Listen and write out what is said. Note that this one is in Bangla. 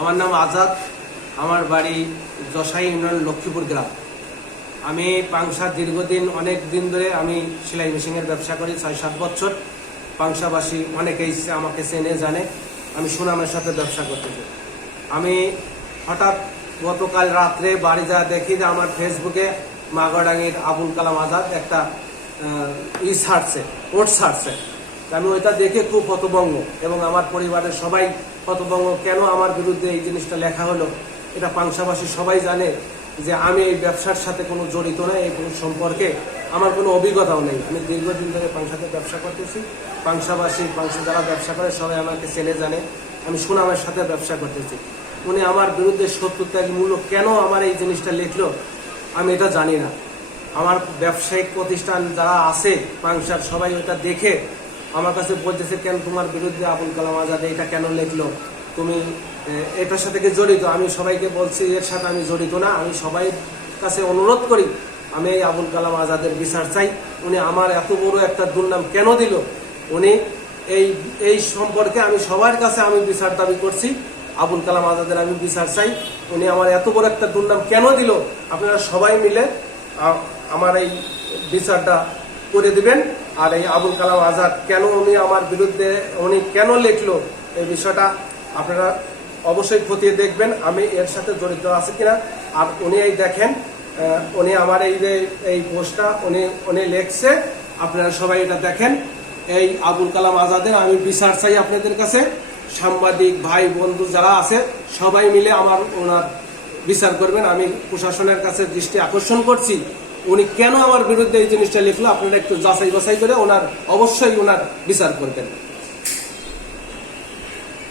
আমার নাম আজাদ। আমার বাড়ি যশাই ইউনিয়ন লক্ষ্মীপুর গ্রাম। আমি পাংশা দীর্ঘদিন অনেক দিন ধরে আমি সেলাই মেশিনের ব্যবসা করি, 6-7 বছর। পাংশাবাসী অনেকেই আমাকে চেনে জানে, আমি সুনামের সাথে ব্যবসা করতেছি। আমি হঠাৎ গতকাল রাত্রে বাড়ি যা দেখি যে আমার ফেসবুকে মাগড়াঙ্গির আবুল কালাম আজাদ একটা পোস্ট ছাড়ছে। আমি ওইটা দেখে খুব হতভম্ব এবং আমার পরিবারের সবাই হতভম্ব। কেন আমার বিরুদ্ধে এই জিনিসটা লেখা হলো? এটা পাংশাবাসী সবাই জানে যে আমি এই ব্যবসার সাথে কোনো জড়িত নয়, এই সম্পর্কে আমার কোনো অভিজ্ঞতাও নেই। আমি দীর্ঘদিন ধরে পাংশাতে ব্যবসা করতেছি। পাংশা যারা ব্যবসা করে সবাই আমাকে চেনে জানে, আমি সুনামের সাথে ব্যবসা করতেছি। উনি আমার বিরুদ্ধে 70 টাকা মূল্য কেন আমার এই জিনিসটা লিখলো আমি এটা জানি না। আমার ব্যবসায়িক প্রতিষ্ঠান যারা আছে পাংশার সবাই ওটা দেখে আমার কাছে বলতেছে, কেন তোমার বিরুদ্ধে আবুল কালাম আজাদ এটা কেন লিখলো, তুমি এটার সাথে কি জড়িত? আমি সবাইকে বলছি এর সাথে আমি জড়িত না। আমি সবাই কাছে অনুরোধ করি, আমি এই আবুল কালাম আজাদের বিচার চাই। উনি আমার এত বড় একটা দুর্নাম কেন দিল? উনি এই সম্পর্কে আমি সবার কাছে আমি বিচার দাবি করছি। আবুল কালাম আজাদের আমি বিচার চাই। উনি আমার এত বড় একটা দুর্নাম কেন দিল? আপনারা সবাই মিলে আমার এই বিচারটা করে দিবেন। আর এই আবুল কালাম আজাদ কেন উনি আমার বিরুদ্ধে উনি কেন লিখলো এই বিষয়টা আপনারা অবশ্যই খতিয়ে দেখবেন আমি এর সাথে জড়িত আছে কিনা। আর উনি এই দেখেন, উনি আমার এই পোস্টটা উনি লেখছে, আপনারা সবাই এটা দেখেন। এই আবুল কালাম আজাদের আমি বিচার চাই আপনাদের কাছে। সাংবাদিক ভাই বন্ধু যারা আছে সবাই মিলে ওনার বিচার করবেন। আমি প্রশাসনের কাছে দৃষ্টি আকর্ষণ করছি, উনি কেন আমার বিরুদ্ধে এই জিনিসটা লিখলো আপনারা একটু যাচাই বাছাই করে অবশ্যই ওনার বিচার করবেন।